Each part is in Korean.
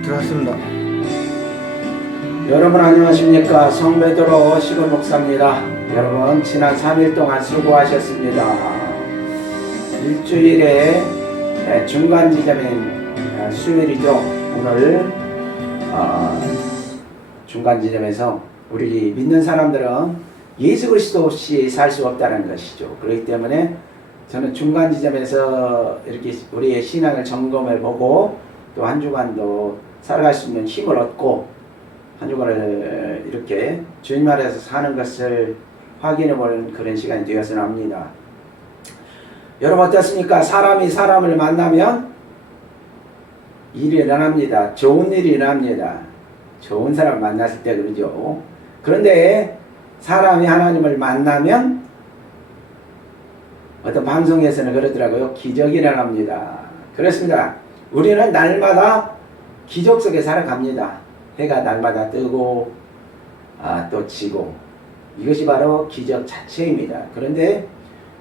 들어왔습니다. 여러분 안녕하십니까? 성베드로 시골 목사입니다. 여러분 지난 3일 동안 수고하셨습니다. 일주일의 중간 지점인 수요일이죠. 오늘 중간 지점에서 우리 믿는 사람들은 예수 그리스도 없이 살 수 없다는 것이죠. 그렇기 때문에 저는 중간 지점에서 이렇게 우리의 신앙을 점검해 보고 또 한 주간도 살아갈 수 있는 힘을 얻고 한 주간을 이렇게 주님 아래서 사는 것을 확인해 보는 그런 시간이 되었으면 합니다. 여러분 어떻습니까? 사람이 사람을 만나면 일이 일어납니다. 좋은 일이 일어납니다. 좋은 사람 만났을 때 그러죠. 그런데 사람이 하나님을 만나면 어떤 방송에서는 그러더라고요. 기적이 일어납니다. 그렇습니다. 우리는 날마다 기적 속에 살아갑니다. 해가 날마다 뜨고 또 지고 이것이 바로 기적 자체입니다. 그런데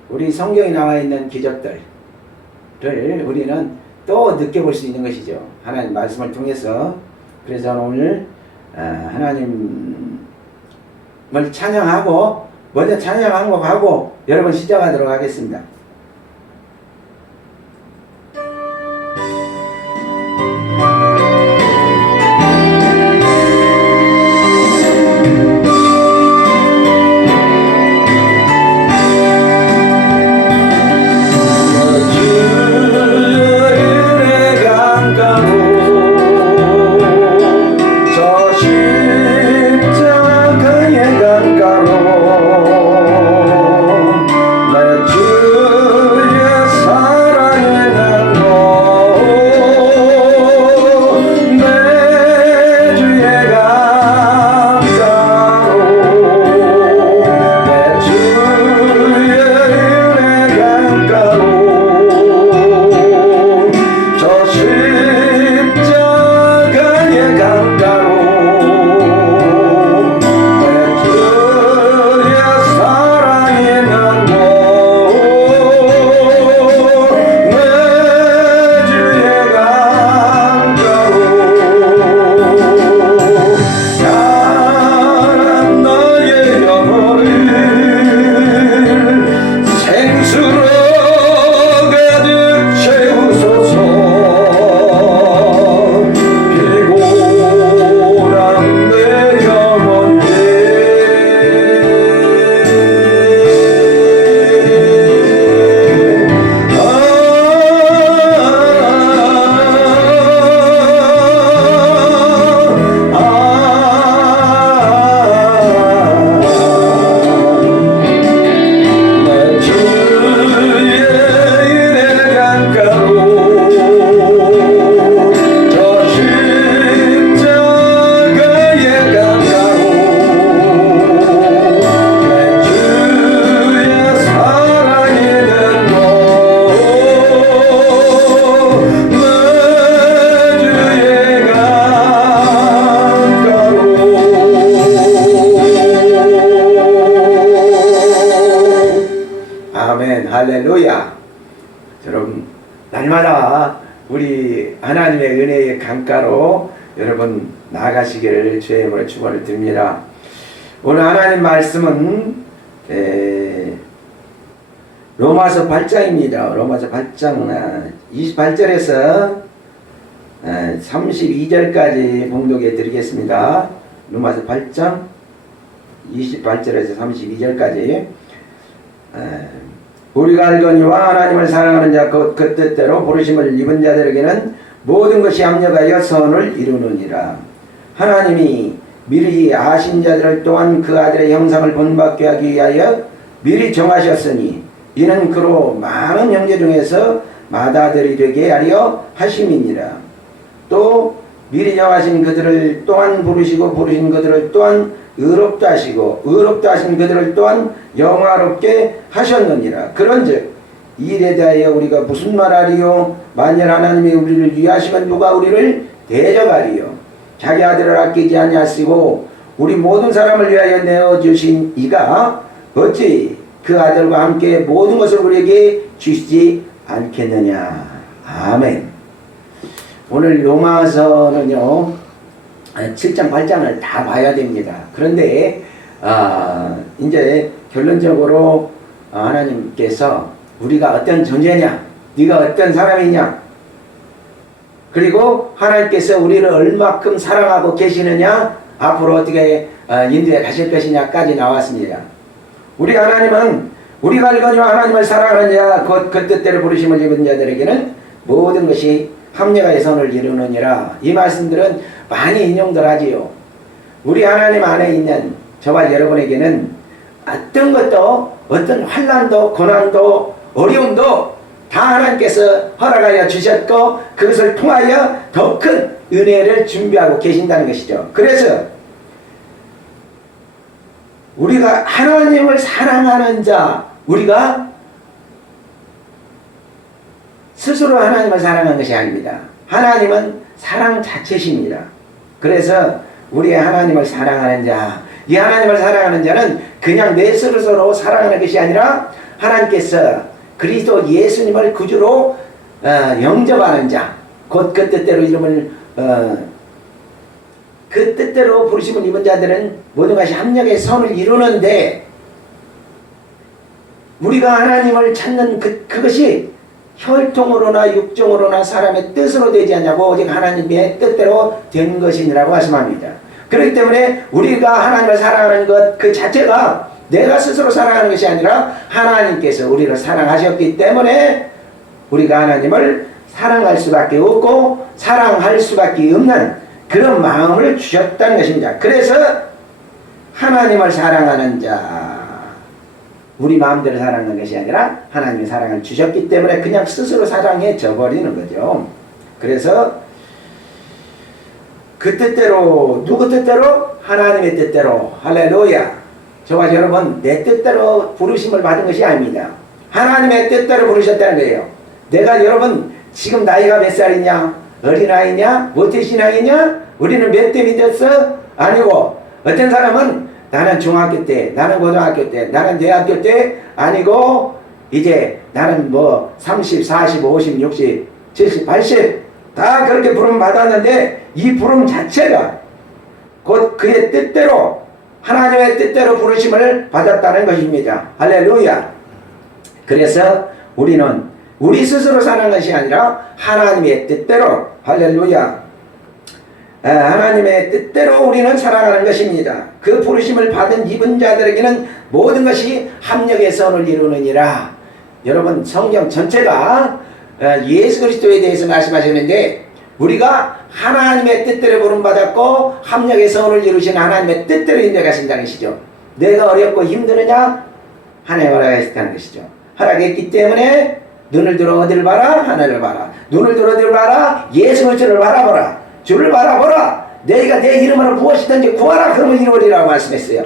우리 성경에 나와 있는 기적들을 우리는 또 느껴볼 수 있는 것이죠. 하나님 말씀을 통해서. 그래서 저는 오늘 하나님을 찬양하고 먼저 찬양 한 곡 하고 여러분 시작하도록 하겠습니다. 할렐루야. 여러분 날마다 우리 하나님의 은혜의 강가로 여러분 나아가시기를 주의 이름으로 축원을 드립니다. 오늘 하나님 말씀은 로마서 8장입니다. 로마서 8장 28절에서 32절까지 봉독해 드리겠습니다. 로마서 8장 28절에서 32절까지 우리가 알거니와 하나님을 사랑하는 자 그 뜻대로 부르심을 입은 자들에게는 모든 것이 합력하여 선을 이루느니라. 하나님이 미리 아신 자들을 또한 그 아들의 형상을 본받게 하기 위하여 미리 정하셨으니 이는 그로 많은 형제 중에서 맏아들이 되게 하려 하심이니라. 또 미리 정하신 그들을 또한 부르시고 부르신 그들을 또한 의롭다 하시고 의롭다 하신 그들을 또한 영화롭게 하셨느니라. 그런즉 이 일에 대하여 우리가 무슨 말하리요? 만일 하나님이 우리를 위하시면 누가 우리를 대적하리요? 자기 아들을 아끼지 아니하시고 우리 모든 사람을 위하여 내어주신 이가 어찌 그 아들과 함께 모든 것을 우리에게 주시지 않겠느냐. 아멘. 오늘 로마서는요 7장 8장을 다 봐야 됩니다. 그런데 이제 결론적으로 하나님께서 우리가 어떤 존재냐, 네가 어떤 사람이냐, 그리고 하나님께서 우리를 얼마큼 사랑하고 계시느냐, 앞으로 어떻게 인도해 가실 것이냐까지 나왔습니다. 우리 하나님은 우리가 알거니와 하나님을 사랑하는 자 곧 그 뜻대로 부르심을 입은 자들에게는 모든 것이 합력하여 선을 이루느니라. 이 말씀들은 많이 인용들 하지요. 우리 하나님 안에 있는 저와 여러분에게는 어떤 것도, 어떤 환난도 고난도 어려움도 다 하나님께서 허락하여 주셨고 그것을 통하여 더 큰 은혜를 준비하고 계신다는 것이죠. 그래서 우리가 하나님을 사랑하는 자, 우리가 스스로 하나님을 사랑하는 것이 아닙니다. 하나님은 사랑 자체십니다. 그래서 우리 하나님을 사랑하는 자, 이 하나님을 사랑하는 자는 그냥 내 스스로 사랑하는 것이 아니라 하나님께서 그리스도 예수님을 구주로 영접하는 자, 곧 그 뜻대로 이름을 그 뜻대로 부르심을 입은 자들은 모든 것이 합력의 선을 이루는데, 우리가 하나님을 찾는 그것이 혈통으로나 육정으로나 사람의 뜻으로 되지 않냐고 오직 하나님의 뜻대로 된 것이니라고 말씀합니다. 그렇기 때문에 우리가 하나님을 사랑하는 것 그 자체가 내가 스스로 사랑하는 것이 아니라 하나님께서 우리를 사랑하셨기 때문에 우리가 하나님을 사랑할 수밖에 없고 사랑할 수밖에 없는 그런 마음을 주셨다는 것입니다. 그래서 하나님을 사랑하는 자, 우리 마음대로 사랑하는 것이 아니라 하나님의 사랑을 주셨기 때문에 그냥 스스로 사랑해져 버리는 거죠. 그래서 그 뜻대로, 누구 뜻대로? 하나님의 뜻대로. 할렐루야. 저와 여러분, 내 뜻대로 부르심을 받은 것이 아닙니다. 하나님의 뜻대로 부르셨다는 거예요. 내가 여러분 지금 나이가 몇 살이냐? 어린아이냐? 모태신앙이냐? 우리는 몇 대 믿었어? 아니고, 어떤 사람은 나는 중학교 때, 나는 고등학교 때, 나는 대학교 때, 아니고 이제 나는 뭐 30, 40, 50, 60, 70, 80 다 그렇게 부름 받았는데 이 부름 자체가 곧 그의 뜻대로, 하나님의 뜻대로 부르심을 받았다는 것입니다. 할렐루야. 그래서 우리는 우리 스스로 사는 것이 아니라 하나님의 뜻대로, 할렐루야, 하나님의 뜻대로 우리는 살아가는 것입니다. 그 부르심을 받은 입은 자들에게는 모든 것이 합력의 선을 이루느니라. 여러분, 성경 전체가 예수 그리스도에 대해서 말씀하셨는데, 우리가 하나님의 뜻대로 부름받았고 합력의 선을 이루신 하나님의 뜻대로 인도하신다는 것이죠. 내가 어렵고 힘드느냐? 하나님 허락하셨다는 것이죠. 허락했기 때문에 눈을 들어 어디를 봐라? 하나님을 봐라. 눈을 들어 어디를 봐라? 예수 그리스도를 바라보라. 주를 바라보라. 내가 내 이름으로 무엇이든지 구하라. 그러면 이루리라고 말씀했어요.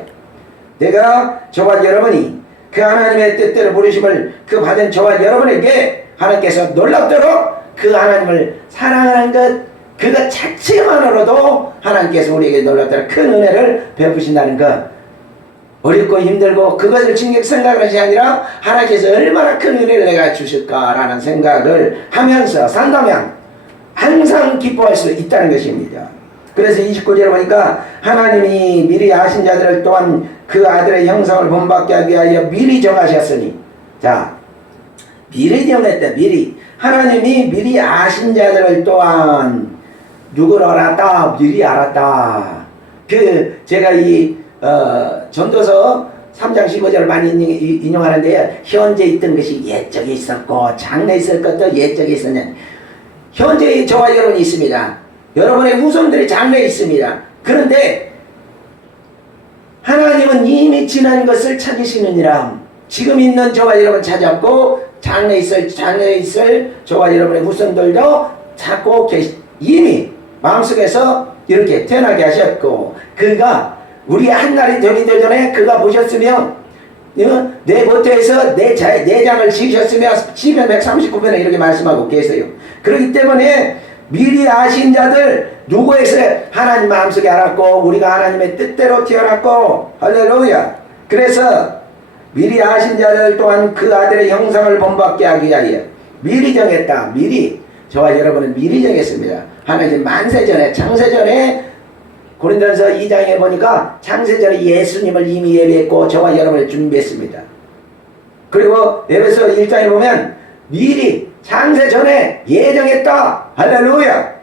내가 저와 여러분이 그 하나님의 뜻대로 부르심을 그 받은 저와 여러분에게 하나님께서 놀랍도록 그 하나님을 사랑하는 것, 그것 자체만으로도 하나님께서 우리에게 놀랍도록 큰 은혜를 베푸신다는 것, 어렵고 힘들고 그것을 충격 생각을 하지 아니라 하나님께서 얼마나 큰 은혜를 내가 주실까라는 생각을 하면서 산다면 항상 기뻐할 수 있다는 것입니다. 그래서 29절에 보니까 하나님이 미리 아신 자들을 또한 그 아들의 형상을 본받게 하기 위하여 미리 정하셨으니, 자, 미리 정했다. 미리 하나님이 미리 아신 자들을 또한 누구를 알았다? 미리 알았다. 그 제가 이 전도서 3장 15절을 많이 인용하는데요, 현재 있던 것이 옛적에 있었고 장래 있을 것도 옛적에 있었냐. 현재 저와 여러분이 있습니다. 여러분의 후손들이 장래에 있습니다. 그런데 하나님은 이미 지난 것을 찾으시느니라. 지금 있는 저와 여러분 찾았고 장래에 있을 저와 여러분의 후손들도 찾고 이미 마음속에서 이렇게 태어나게 하셨고, 그가 우리 한날이 되기 전에 그가 보셨으며 내 모태에서 내 장을 지으셨으며 시편 139편에 이렇게 말씀하고 계세요. 그렇기 때문에 미리 아신 자들 누구에서 하나님 마음속에 알았고 우리가 하나님의 뜻대로 태어났고, 할렐루야. 그래서 미리 아신 자들 또한 그 아들의 형상을 본받게 하기 위하여 미리 정했다. 미리, 저와 여러분은 미리 정했습니다. 하나님 만세전에 창세전에 고린도전서 2장에 보니까 창세전에 예수님을 이미 예배했고 저와 여러분을 준비했습니다. 그리고 에베소 1장에 보면 미리 창세전에 예정했다. 할렐루야.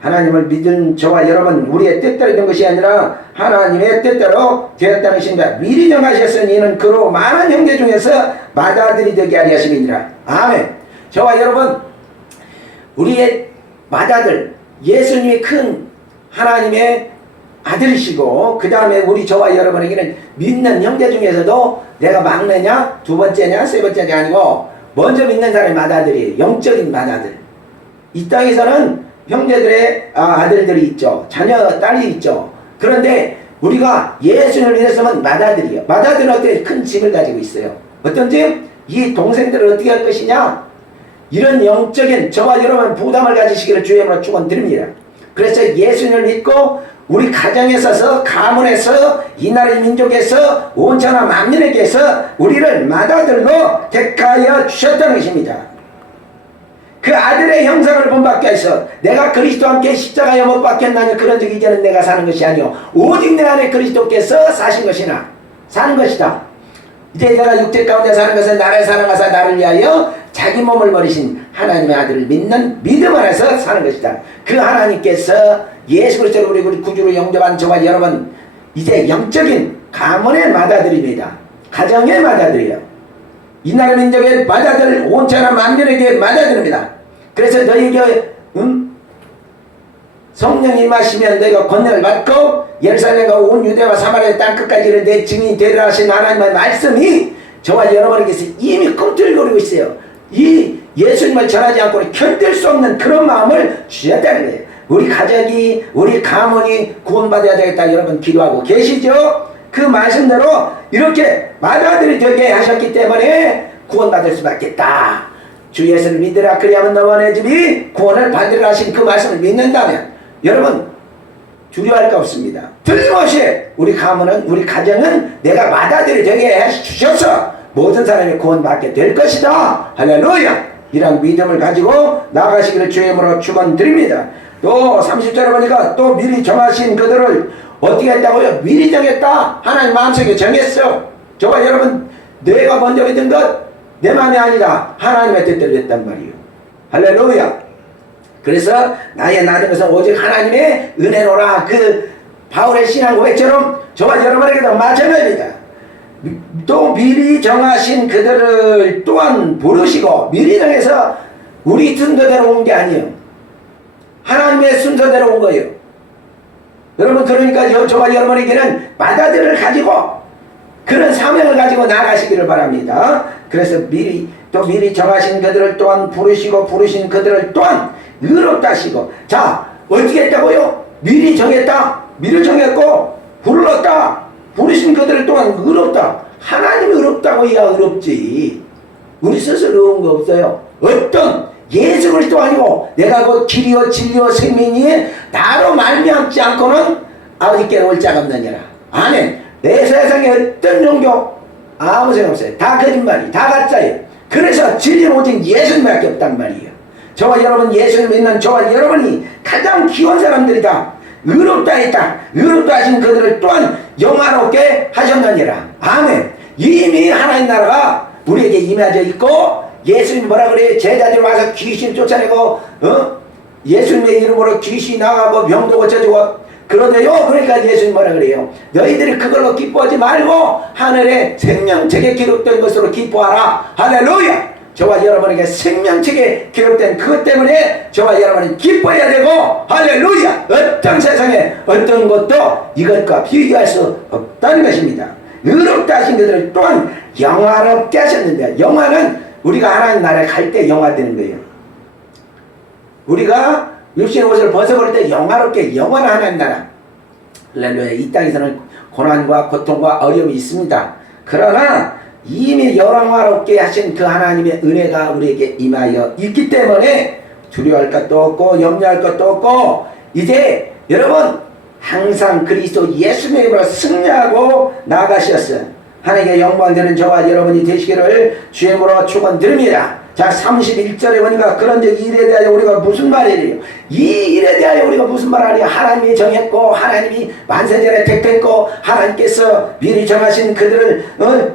하나님을 믿은 저와 여러분 우리의 뜻대로 된 것이 아니라 하나님의 뜻대로 되었다는 것입니다. 미리 정하셨으니 이는 그로 많은 형제 중에서 맏아들이 되게 하리 하심이니라. 아멘. 저와 여러분 우리의 맏아들 예수님이 큰 하나님의 아들이시고 그 다음에 우리 저와 여러분에게는 믿는 형제 중에서도 내가 막내냐 두 번째냐 세 번째냐 아니고 먼저 믿는 사람이 맏아들이에요. 영적인 맏아들. 이 땅에서는 형제들의 아들들이 있죠. 자녀 딸이 있죠. 그런데 우리가 예수님을 믿었으면 맏아들이에요. 맏아들은 어떻게 큰 짐을 가지고 있어요. 어떤 짐? 이 동생들을 어떻게 할 것이냐? 이런 영적인 저와 여러분 부담을 가지시기를 주의 이름으로 축원드립니다. 그래서 예수님을 믿고 우리 가정에 있어서 가문에서 이 나라의 민족에서 온천하 만민에게서 우리를 맏아들로 택하여 주셨다는 것입니다. 그 아들의 형상을 본받게 해서 내가 그리스도와 함께 십자가에 못 박혔나니 그런 적 이제는 내가 사는 것이 아니오 오직 내 안에 그리스도께서 사신 것이나 사는 것이다. 이제 내가 육체 가운데 사는 것은 나를 사랑하사 나를 위하여 자기 몸을 버리신 하나님의 아들을 믿는 믿음 안에서 사는 것이다. 그 하나님께서 예수 그리스도를 우리 구주로 영접한 저와 여러분 이제 영적인 가문의 맏아들입니다. 가정의 맏아들이에요. 이 나라 민족의 맏아들 온천하 만민에게 맏아들입니다. 그래서 너희에게 성령이 임하시면 너희가 권능을 받고 예루살렘과 온 유대와 사마리아 땅끝까지 이르는 내 증인이 되리라 하신 하나님의 말씀이 저와 여러분에게서 이미 꿈틀거리고 있어요. 이 예수님을 전하지 않고는 견딜 수 없는 그런 마음을 주셨다는 거예요. 우리 가족이 우리 가문이 구원받아야 되겠다 여러분 기도하고 계시죠? 그 말씀대로 이렇게 맏아들이 되게 하셨기 때문에 구원받을 수밖에 없다. 주 예수를 믿으라 그리하면 너와 내 집이 구원을 받으리라 하신 그 말씀을 믿는다면 여러분 두려워할 거 없습니다. 틀림없이 우리 가문은 우리 가정은 내가 맏아들이 되게 해주셔서 모든 사람이 구원받게 될 것이다. 할렐루야. 이런 믿음을 가지고 나가시기를 주의 이름으로 축원드립니다. 또 30절에 보니까 또 미리 정하신 그들을 어떻게 했다고요? 미리 정했다. 하나님 마음속에 정했어. 저와 여러분 내가 먼저 믿은 것 내 마음이 아니라 하나님의 뜻대로 됐단 말이에요. 할렐루야. 그래서 나의 나된 것은 오직 하나님의 은혜로라. 그 바울의 신앙 고백처럼 저와 여러분에게도 마찬가지입니다. 또 미리 정하신 그들을 또한 부르시고 미리 정해서 우리 순서대로 온 게 아니에요. 하나님의 순서대로 온 거예요. 여러분 그러니까 저와 여러분에게는 맏아들을 가지고 그런 사명을 가지고 나가시기를 바랍니다. 그래서 미리 정하신 그들을 또한 부르시고 부르신 그들을 또한 의롭다 하시고 자 어떻게 했다고요? 미리 정했다. 미리 정했고 불렀다. 부르신 그들을 또한 의롭다. 하나님이 의롭다고 해야 의롭지. 우리 스스로 의로운 거 없어요. 어떤 예수 그리스도 아니고 내가 곧 길이요 진리요 생명이니 나로 말미암지 않고는 아버지께로 올 자가 없느니라. 아멘. 내 세상에 어떤 종교 아무 생각 없어요. 다 거짓말이 다 가짜예요. 그래서 진리는 오직 예수님밖에 없단 말이에요. 저와 여러분 예수를 믿는 저와 여러분이 가장 귀한 사람들이다. 의롭다 했다. 의롭다 하신 그들을 또한 영화롭게 하셨느니라. 아멘. 이미 하나님 나라가 우리에게 임하져 있고 예수님 뭐라 그래요? 제자들이 와서 귀신 쫓아내고 예수님의 이름으로 귀신이 나가고 병도 고쳐주고 그러대요. 그러니까 예수님 뭐라 그래요? 너희들이 그걸로 기뻐하지 말고 하늘의 생명책에 기록된 것으로 기뻐하라. 할렐루야. 저와 여러분에게 생명책에 기록된 그것 때문에 저와 여러분은 기뻐해야 되고 할렐루야. 어떤 세상에 어떤 것도 이것과 비교할 수 없다는 것입니다. 의롭다 하신 그들을 또한 영화롭게 하셨는데 영화는 우리가 하나님 나라에 갈 때 영화 되는 거예요. 우리가 육신의 옷을 벗어버릴 때 영화롭게 영원한 하나님 나라. 할렐루야. 이 땅에서는 고난과 고통과 어려움이 있습니다. 그러나 이미 영화롭게 하신 그 하나님의 은혜가 우리에게 임하여 있기 때문에 두려워할 것도 없고 염려할 것도 없고 이제 여러분 항상 그리스도 예수님의 이름으로 승리하고 나가셨어요. 하나님께 영광 되는 저와 여러분이 되시기를 주의 이름으로 축원드립니다. 자, 31절에 보니까 그런즉 일에 대하여 우리가 무슨 말이래요? 이 일에 대하여 우리가 무슨 말하리요? 하나님이 정했고 하나님이 만세전에 택했고 하나님께서 미리 정하신 그들을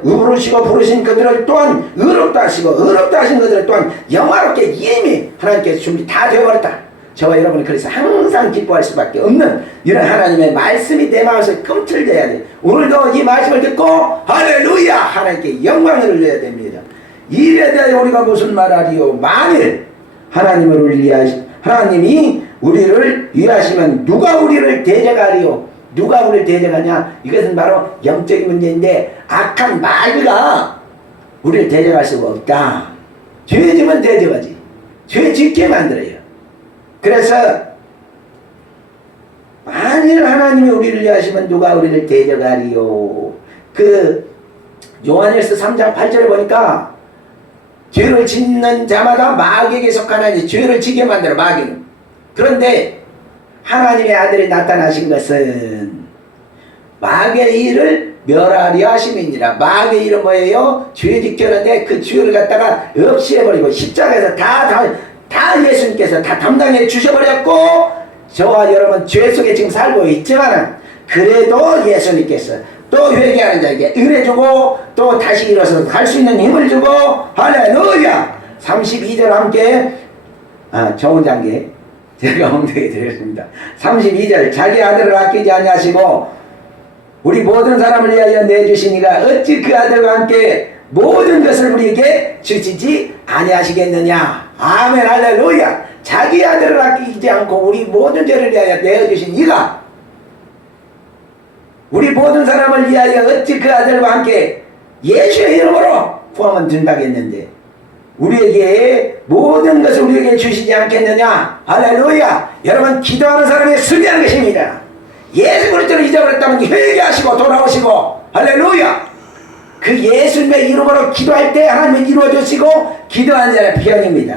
부르시고 부르신 그들을 또한 의롭다 하시고 의롭다 하신 그들을 또한 영화롭게 이미 하나님께서 준비 다 되어버렸다. 저와 여러분이 그래서 항상 기뻐할 수밖에 없는 이런 하나님의 말씀이 내 마음에서 꿈틀대야 돼. 오늘도 이 말씀을 듣고 할렐루야 하나님께 영광을 올려야 됩니다. 이에 대하여 우리가 무슨 말하리요? 만일 하나님이 우리를 위하시면 누가 우리를 대적하리요? 누가 우리를 대적하냐? 이것은 바로 영적인 문제인데 악한 마귀가 우리를 대적할 수가 없다. 죄 지면 대적하지. 죄 짓게 만들어요. 그래서 만일 하나님이 우리를 위하시면 누가 우리를 대적하리요? 그 요한일서 3장 8절에 보니까 죄를 짓는 자마다 마귀에게 속하나니 죄를 지게 만들어 마귀는. 그런데 하나님의 아들이 나타나신 것은 마귀의 일을 멸하려 하심이니라. 마귀의 일은 뭐예요? 죄 지켰는데 그 죄를 갖다가 없애버리고 십자가에서 다 예수님께서 다 담당해 주셔버렸고 저와 여러분 죄 속에 지금 살고 있지만 그래도 예수님께서 또 회개하는 자에게 은혜 주고 또 다시 일어서서 갈 수 있는 힘을 주고 할렐루야. 32절 함께 좋은 장계 제가 엉덩이 드렸습니다. 32절 자기 아들을 아끼지 아니하시고 우리 모든 사람을 위하여 내주시니가 어찌 그 아들과 함께 모든 것을 우리에게 주시지 아니하시겠느냐. 아멘 할렐루야. 자기 아들을 아끼지 않고 우리 모든 죄를 위하여 내어주신 이가 우리 모든 사람을 위하여 어찌 그 아들과 함께 예수의 이름으로 구하면 된다고 했는데 우리에게 모든 것을 우리에게 주시지 않겠느냐. 할렐루야. 여러분 기도하는 사람이 승리하는 것입니다. 예수 그리스도를 잊어버렸다면 회개하시고 돌아오시고 할렐루야. 그 예수님의 이름으로 기도할 때 하나님이 이루어주시고 기도하는 자의 편입니다.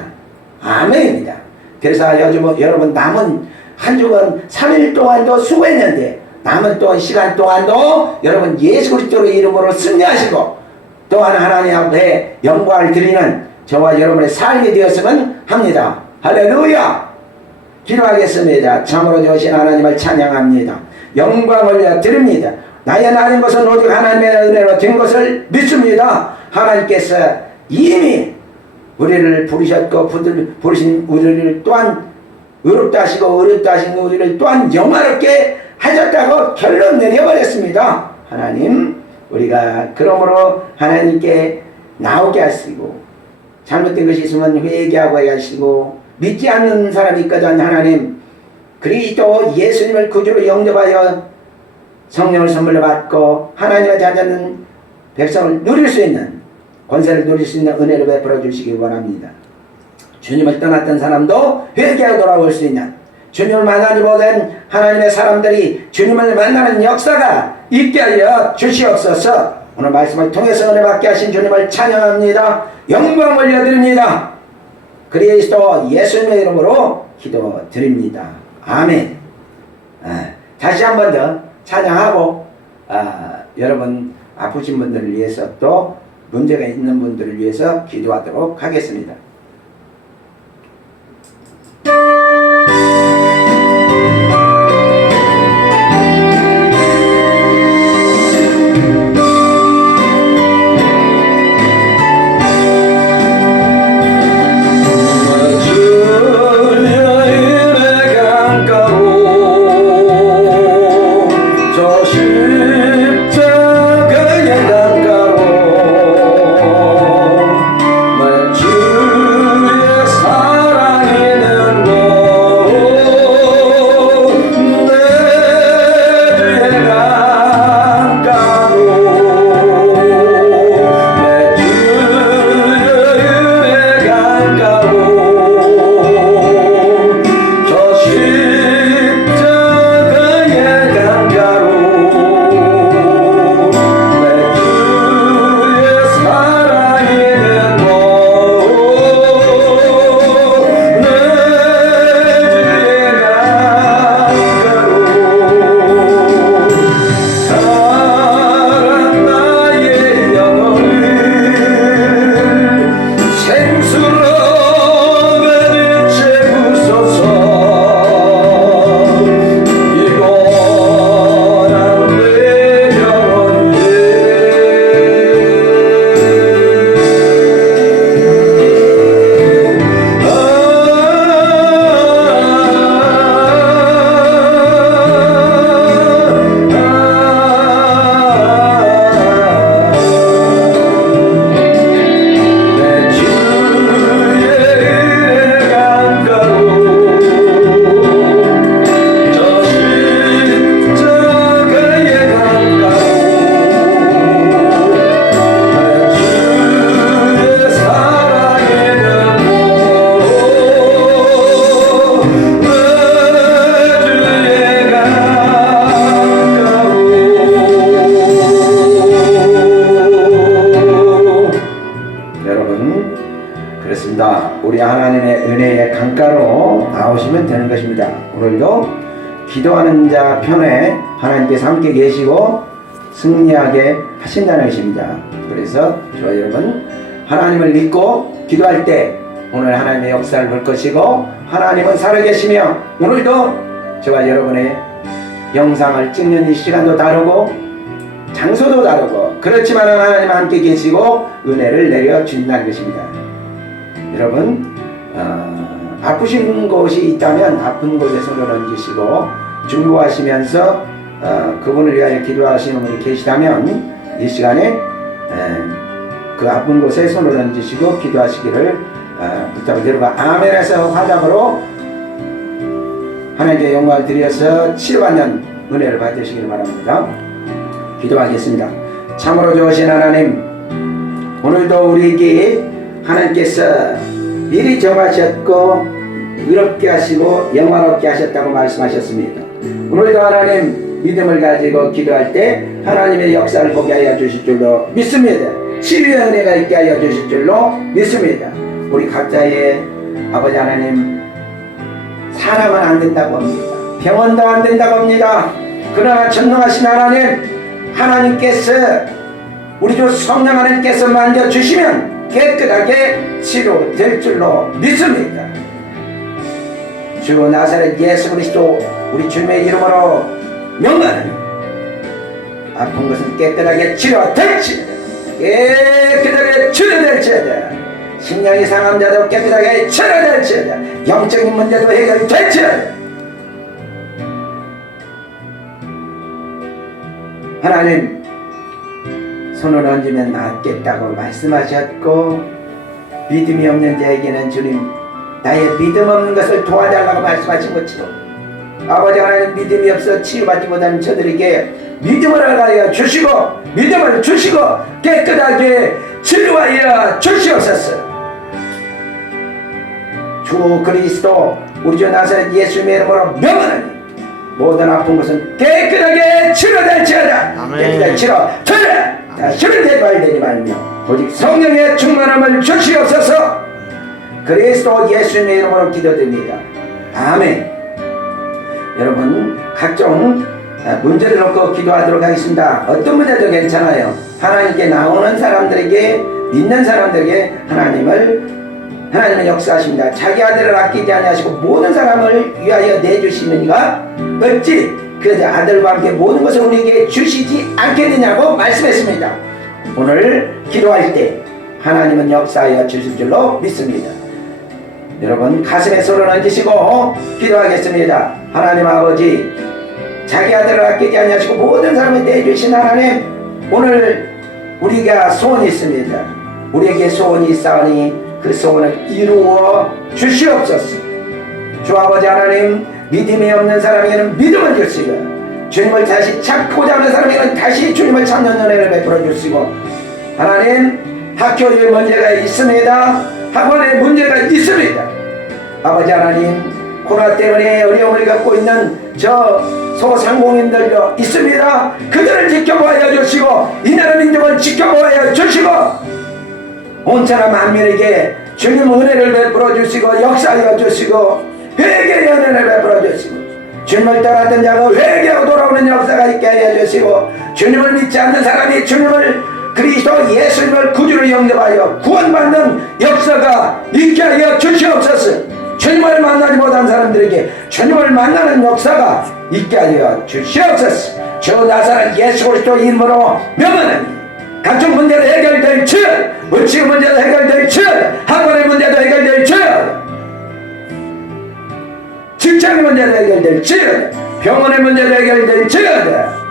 아멘입니다. 그래서 요즘 여러분 남은 한 주간 3일 동안도 수고했는데 남은 또 시간 동안도 여러분 예수 그리스도의 이름으로 승리하시고 또한 하나님 앞에 영광을 드리는 저와 여러분의 삶이 되었으면 합니다. 할렐루야. 기도하겠습니다. 참으로 좋으신 하나님을 찬양합니다. 영광을 드립니다. 나의 하나님 것은 오직 하나님의 은혜로 된 것을 믿습니다. 하나님께서 이미 우리를 부르셨고 부르신 우리를 또한 의롭다 하시고 의롭다 하신 우리를 또한 영화롭게 하셨다고 결론 내려버렸습니다. 하나님 우리가 그러므로 하나님께 나오게 하시고 잘못된 것이 있으면 회개하고 하시고 믿지 않는 사람이 있거든. 하나님 그리스도 예수님을 구주로 영접하여 성령을 선물로 받고 하나님의 자녀는 백성을 누릴 수 있는 권세를 누릴 수 있는 은혜를 베풀어 주시기 원합니다. 주님을 떠났던 사람도 회개하여 돌아올 수 있는 주님을 만나지 못한 하나님의 사람들이 주님을 만나는 역사가 있게 하여 주시옵소서. 오늘 말씀을 통해서 은혜 받게 하신 주님을 찬양합니다. 영광 올려드립니다. 그리스도 예수님의 이름으로 기도드립니다. 아멘. 다시 한 번 더 찬양하고 여러분 아프신 분들을 위해서 또 문제가 있는 분들을 위해서 기도하도록 하겠습니다. 십자가의 강가로 주 것입니다. 오늘도 기도하는 자 편에 하나님께서 함께 계시고 승리하게 하신다는 것입니다. 그래서 저와 여러분, 하나님을 믿고 기도할 때 오늘 하나님의 역사를 볼 것이고, 하나님은 살아계시며 오늘도 저와 여러분의 영상을 찍는 이 시간도 다르고 장소도 다르고, 그렇지만 하나님 함께 계시고 은혜를 내려주신다는 것입니다. 여러분, 아프신 곳이 있다면 아픈 곳에 손을 얹으시고 중보하시면서 그분을 위하여 기도하시는 분이 계시다면 이 시간에 그 아픈 곳에 손을 얹으시고 기도하시기를 부탁을 드리고, 아멘에서 화답으로 하나님께 영광을 드려서 치료받는 은혜를 받으시기를 바랍니다. 기도하겠습니다. 참으로 좋으신 하나님, 오늘도 우리에게 하나님께서 미리 정하셨고 의롭게 하시고 영화롭게 하셨다고 말씀하셨습니다. 오늘도 하나님 믿음을 가지고 기도할 때 하나님의 역사를 보게 하여 주실 줄로 믿습니다. 치유의 은혜가 있게 하여 주실 줄로 믿습니다. 우리 각자의 아버지 하나님, 사람은 안 된다고 합니다. 병원도 안 된다고 합니다. 그러나 전능하신 하나님, 하나님께서 우리 주 성령 하나님께서 만져주시면 깨끗하게 치료될 줄로 믿습니다. 주 나사렛 예수 그리스도 우리 주님의 이름으로 명하노니 아픈 것은 깨끗하게 치료될지어다. 깨끗하게 치료될지어다. 심령이 상한 자도 깨끗하게 치료될지어다. 영적인 문제도 해결될지어다. 하나님, 손을 얹으면 낫겠다고 말씀하셨고, 믿음이 없는 자에게는 주님 나의 믿음 없는 것을 도와달라고 말씀하신 것처럼, 아버지 하나님, 믿음이 없어 치유받지 못하는 저들에게 믿음을 하여 주시고 믿음을 주시고 깨끗하게 치료하여 주시옵소서. 주 그리스도 우리 주 나사렛 예수님의 이름으로 명하노니 모든 아픈 것은 깨끗하게 치료될지어다. 깨끗하게 치료되라. 다시는 대발되지 말며 오직 성령의 충만함을 주시옵소서. 그리스도 예수님의 이름으로 기도드립니다. 아멘. 여러분, 각종 문제를 놓고 기도하도록 하겠습니다. 어떤 문제도 괜찮아요. 하나님께 나오는 사람들에게, 믿는 사람들에게 하나님의 역사하십니다. 자기 아들을 아끼지 아니하시고 모든 사람을 위하여 내주시는 이가 어찌 그 아들과 함께 모든 것을 우리에게 주시지 않겠느냐고 말씀했습니다. 오늘 기도할 때 하나님은 역사하여 주실 줄로 믿습니다. 여러분, 가슴에 손을 얹으시고 기도하겠습니다. 하나님 아버지, 자기 아들을 아끼지 아니하시고 모든 사람을 내주신 하나님, 오늘 우리가 소원이 있습니다. 우리에게 소원이 있사오니 그 소원을 이루어 주시옵소서. 주 아버지 하나님, 믿음이 없는 사람에게는 믿음을 주시고, 주님을 다시 찾고자 하는 사람에게는 다시 주님을 찾는 은혜를 베풀어 주시고, 하나님, 학교에 문제가 있습니다. 학원에 문제가 있습니다. 아버지 하나님, 코로나 때문에 어려움을 갖고 있는 저 소상공인들도 있습니다. 그들을 지켜보아 주시고 이 나라 민족을 지켜보아 주시고 온천하 만민에게 주님 은혜를 베풀어 주시고 역사하여 주시고 회개의 은혜를 베풀어 주시고 주님을 떠났던 자가 회개하고 돌아오는 역사가 있게 하여 주시고 주님을 믿지 않는 사람이 주님을 그리스도 예수님을 구주로 영접하여 구원받는 역사가 있게 하여 주시옵소서. 주님을 만나지 못한 사람들에게 주님을 만나는 역사가 있게 하여 주시옵소서. 주 나사렛 예수 그리스도 이름으로 명하노니 각종 문제도 해결될지어다. 의식 문제도 해결될지어다. 학원의 문제도 해결될지어다. 직장의 문제도 해결될지어다. 병원의 문제도 해결될지어다.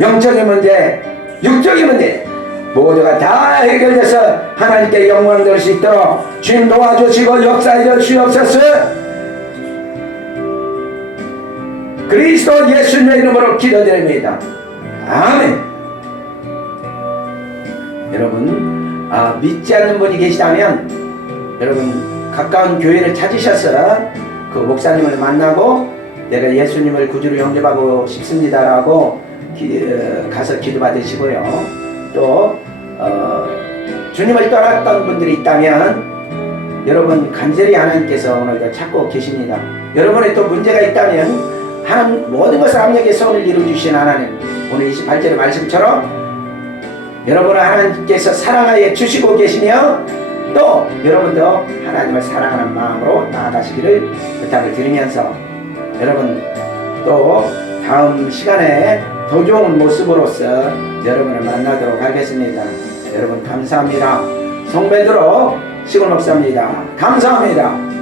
영적인 문제, 육적인 문제 모두가 다 해결돼서 하나님께 영광 돌릴 수 있도록 주님 도와주시고 역사해 주시옵소서. 그리스도 예수님의 이름으로 기도드립니다. 아멘. 여러분, 믿지 않는 분이 계시다면 여러분 가까운 교회를 찾으셔서 그 목사님을 만나고 내가 예수님을 구주로 영접하고 싶습니다라고 가서 기도받으시고요. 또 주님을 떠났던 분들이 있다면 여러분 간절히 하나님께서 오늘도 찾고 계십니다. 여러분의 또 문제가 있다면 하나님 모든 것을 합력해 선을 이루어주신 하나님, 오늘 28절의 말씀처럼 여러분을 하나님께서 사랑하여 주시고 계시며 또 여러분도 하나님을 사랑하는 마음으로 나아가시기를 부탁을 드리면서 여러분 또 다음 시간에 더 좋은 모습으로서 여러분을 만나도록 하겠습니다. 여러분 감사합니다. 성배도록 시골 목사입니다. 감사합니다.